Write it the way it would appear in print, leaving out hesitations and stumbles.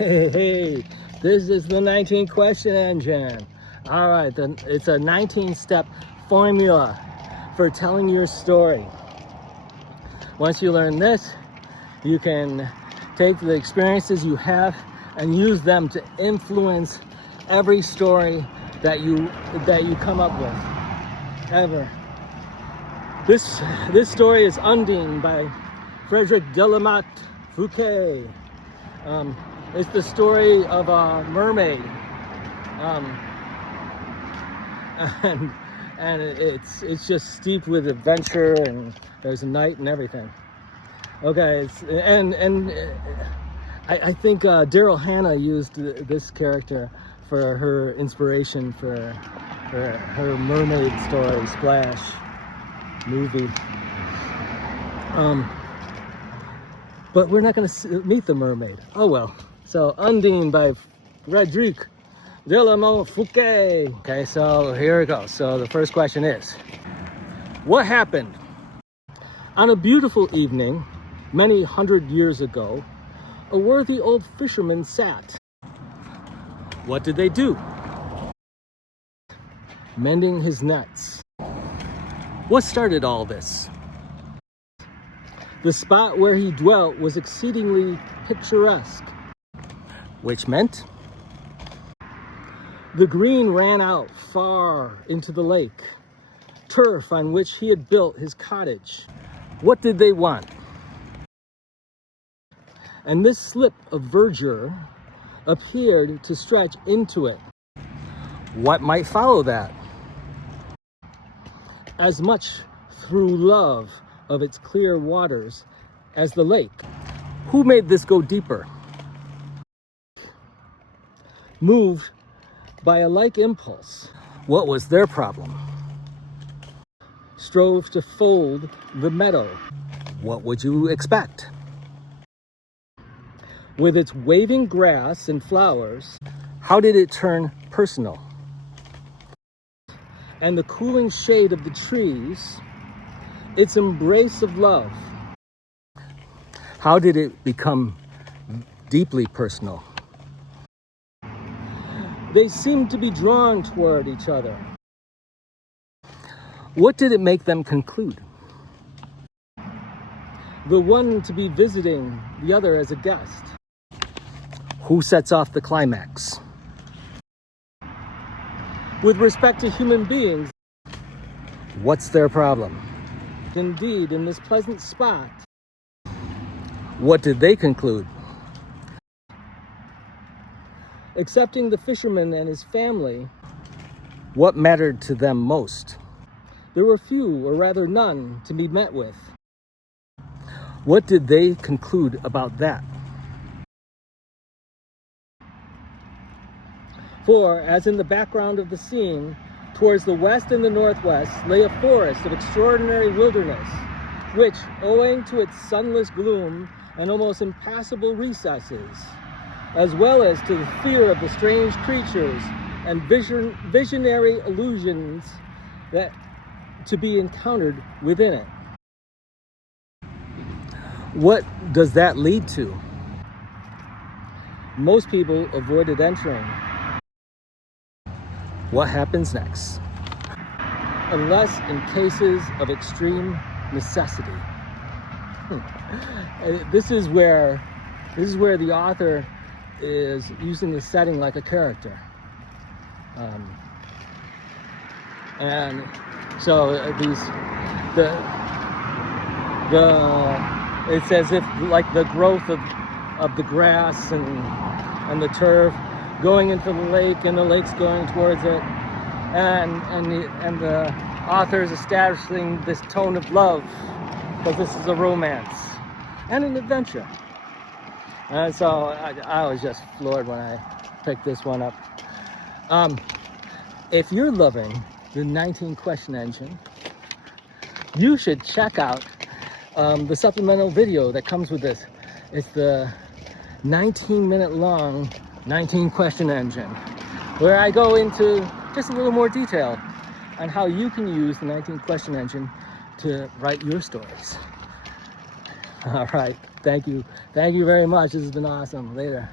Hey, this is the 19 question engine. All right, then it's a 19-step formula for telling your story. Once you learn this, you can take the experiences you have and use them to influence every story that you come up with, ever. This story is Undine by Friedrich Fouque. It's the story of a mermaid, and it's just steeped with adventure, and there's a knight and everything. Okay, I think Daryl Hannah used this character for her inspiration for her mermaid story, Splash movie. But we're not going to meet the mermaid. Oh well. So Undine by Friedrich Fouque. Okay, so here it goes. So the first question is, what happened? On a beautiful evening, many hundred years ago, a worthy old fisherman sat. What did they do? Mending his nets. What started all this? The spot where he dwelt was exceedingly picturesque, which meant the green ran out far into the lake, turf on which he had built his cottage. What did they want? And this slip of verdure appeared to stretch into it. What might follow that? As much through love of its clear waters as the lake. Who made this go deeper? Moved by a like impulse. What was their problem? Strove to fold the meadow. What would you expect? With its waving grass and flowers, how did it turn personal? And the cooling shade of the trees, its embrace of love. How did it become deeply personal? They seemed to be drawn toward each other. What did it make them conclude? The one to be visiting the other as a guest. Who sets off the climax? With respect to human beings, what's their problem? Indeed, in this pleasant spot. What did they conclude? Excepting the fisherman and his family, what mattered to them most? There were few, or rather none, to be met with. What did they conclude about that? For, as in the background of the scene, towards the west and the northwest lay a forest of extraordinary wilderness, which, owing to its sunless gloom and almost impassable recesses, as well as to the fear of the strange creatures and visionary illusions that to be encountered within it. What does that lead to? Most people avoided entering. What happens next? Unless in cases of extreme necessity. This is where the author is using the setting like a character. And so it's as if like the growth of the grass and the turf going into the lake, and the lake's going towards it, and the author is establishing this tone of love, because this is a romance and an adventure. And so I was just floored when I picked this one up. If you're loving the 19 question engine, you should check out the supplemental video that comes with this. It's the 19-minute long 19 question engine, where I go into just a little more detail on how you can use the 19 question engine to write your stories. All right, thank you very much. This has been awesome. Later.